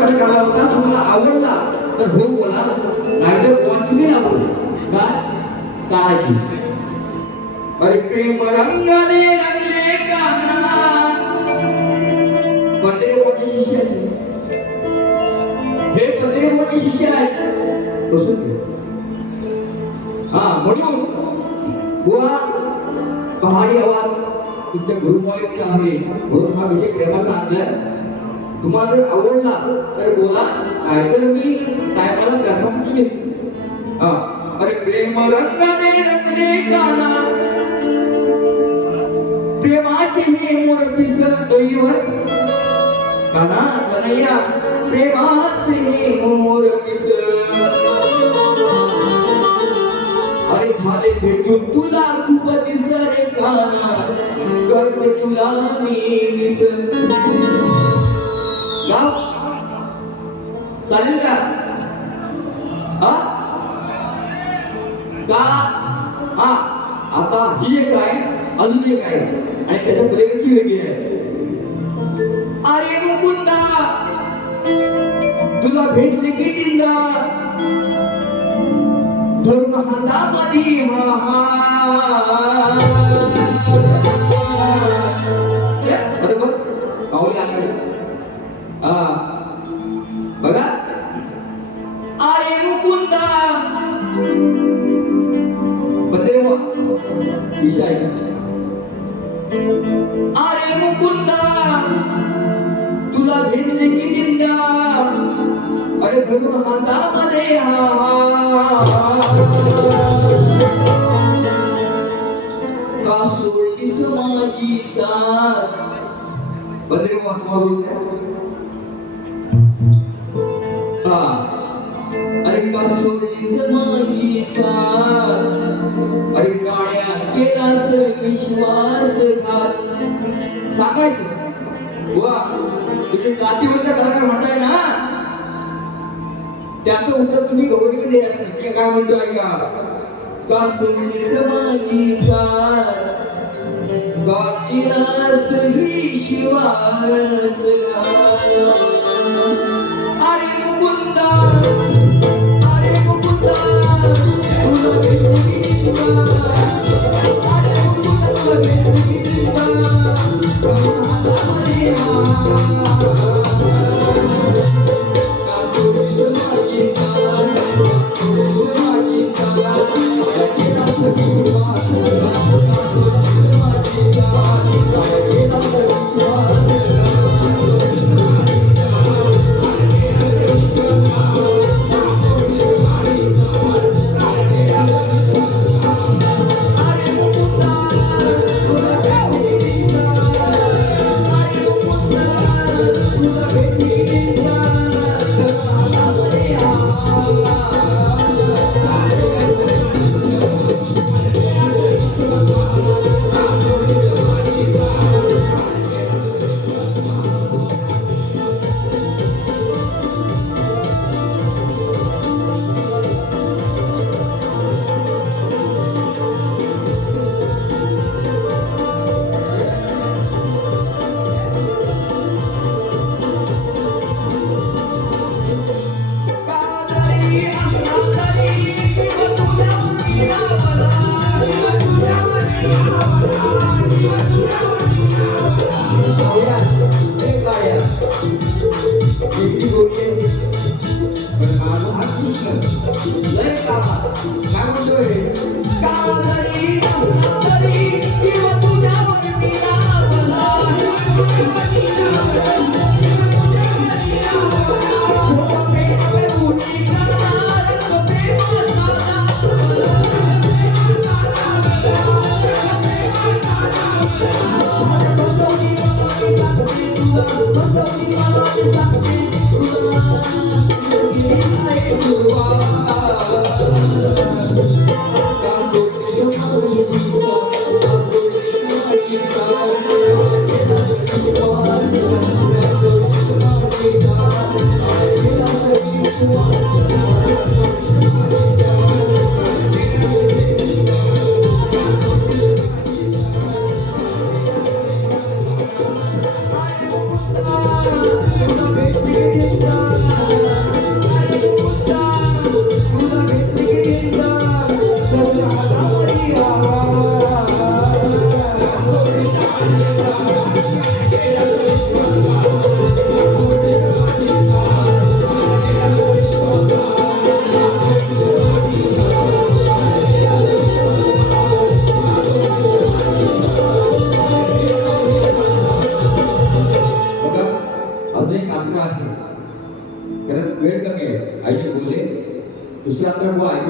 प्रकार काढला होता तुम्हाला आवडला तर हो बोला नाहीतर वाचवी लागू काय कानाची अरे प्रेम रंगाने रंगले काना पंधरे मोठे शिष्य हे पंधरे मोठे शिष्य आहेत बसून हा म्हणून बुवा पहाडी आवाज तुमच्या गुरुमालेचा आहे म्हणून हा विषय प्रेमाचा आणलाय तुम्हाला जर आवडला तर बोला नाहीतर मी टायमाला प्लॅटफॉर्म घेईन हा अरे प्रेम रंगाने रंगले काना प्रेमाचे हे मोर पिसळीवर काना कन्हैया प्रेमाचे हे मोर पिसळ अरे झाले भेटून तुला खूप दिसरे काना करते तुला मी मिस गाव चालेल का हा का हा आता ही एक आहे अजून एक आहे आणि त्याच्या पलीकडची वेगळी आहे अरे मुकुंदा तुला भेटले की दिंदा धरून हातामध्ये हा बरोबर पाऊली आली बघा अरे मुकुंदा बंदे विषय अरे मुकुंदा तुला भेटले की दिंदा अरे धरून हातामध्ये का सोडलीस माझी साथ बंदे अरे का सोडलीस माझी साथ अरे काळ्या केलास विश्वासघात सांगायचं वा तुम्ही जातीवंत कलाकार म्हणताय ना त्याचं उत्तर तुम्ही गौरवीमध्ये द्यायचं नाही मी काय म्हणतोय का सोडलीस माझी साथ का केलास विश्वासघात अरे मुकुंदा अरे मुकुंदा तुला भेटली अरे मुकुंदा तुला भेटली Wow. दुसरा ट्रक ऐकू